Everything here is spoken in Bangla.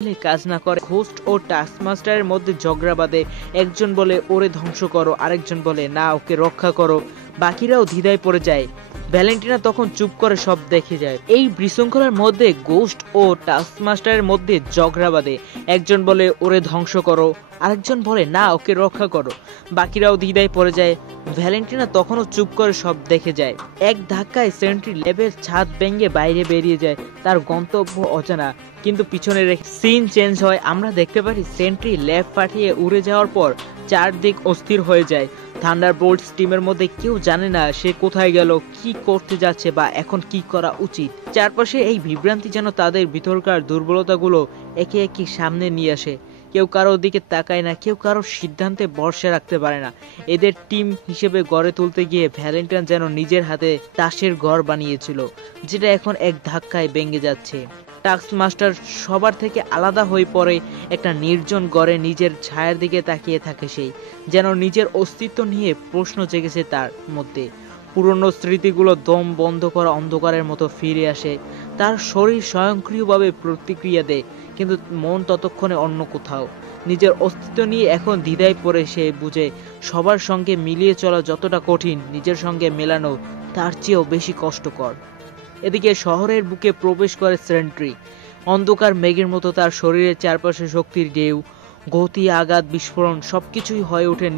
কাজ না করে ঘোস্ট ও টাস্কমাস্টারের মধ্যে ঝগড়া বাঁধে। একজন বলে ওরে ধ্বংস করো, আরেকজন বলে না ওকে রক্ষা করো। বাকিরাও দ্বিধায় পড়ে যায়। ভ্যালেন্টিনা তখন চুপ করে সব দেখে যায়। এই বিশৃঙ্খলার মধ্যে গোস্ট ও টাস্কমাস্টারের মধ্যে ঝগড়া বাঁধে। একজন বলে ওরে ধ্বংস করো, আরেকজন বলে না ওকে রক্ষা করো। বাকিরাও দ্বিধায় পড়ে যায়। ভ্যালেন্টিনা তখনও চুপ করে সব দেখে যায়। এক ধাক্কায় সেন্ট্রি ল্যাবের ছাদ ভেঙে বাইরে বেরিয়ে যায়। তার গন্তব্য অজানা, কিন্তু পিছনে রেখে সিন চেঞ্জ হয়। আমরা দেখতে পারি সেন্ট্রি ল্যাব পাঠিয়ে উড়ে যাওয়ার পর চারদিক অস্থির হয়ে যায়। থান্ডারবোল্টস টিমের মধ্যে কেউ জানে না সে কোথায় গেল, কি করতে যাচ্ছে বা এখন কি করা উচিত। চারপাশে এই বিভ্রান্তি যেন তাদের ভিতরকার দুর্বলতাগুলো একে একে সামনে নিয়ে আসে। কেউ কারোর দিকে তাকায় না, কেউ কারোর সিদ্ধান্তে ভরসা রাখতে পারে না। এদের টিম হিসেবে গড়ে তুলতে গিয়ে ভ্যালেন্টাইন যেন নিজের হাতে তাসের ঘর বানিয়েছিল, যেটা এখন এক ধাক্কায় ভেঙে যাচ্ছে। টাস্কমাস্টার সবার থেকে আলাদা হয়ে পড়ে একটা নির্জন ঘরে নিজের ছায়ার দিকে তাকিয়ে থাকে। সেই যেন নিজের অস্তিত্ব নিয়ে প্রশ্ন জেগেছে তার মধ্যে। পুরনো স্মৃতিগুলো দম বন্ধ করা অন্ধকারের মতো ফিরে আসে। তার শরীর স্বয়ংক্রিয়ভাবে প্রতিক্রিয়া দেয়, কিন্তু মন ততক্ষণে অন্য কোথাও। নিজের অস্তিত্ব নিয়ে এখন দ্বিধায় পড়ে সে বুঝে সবার সঙ্গে মিলিয়ে চলা যতটা কঠিন, নিজের সঙ্গে মেলানো তার চেয়েও বেশি কষ্টকর। এদিকে শহরের বুকে প্রবেশ করে সেন্ট্রি। অন্ধকার মেঘের মতো তার শরীরের চারপাশে শক্তির ঢেউ, গতি, আঘাত, বিস্ফোরণ সবকিছুই হয়ে ওঠে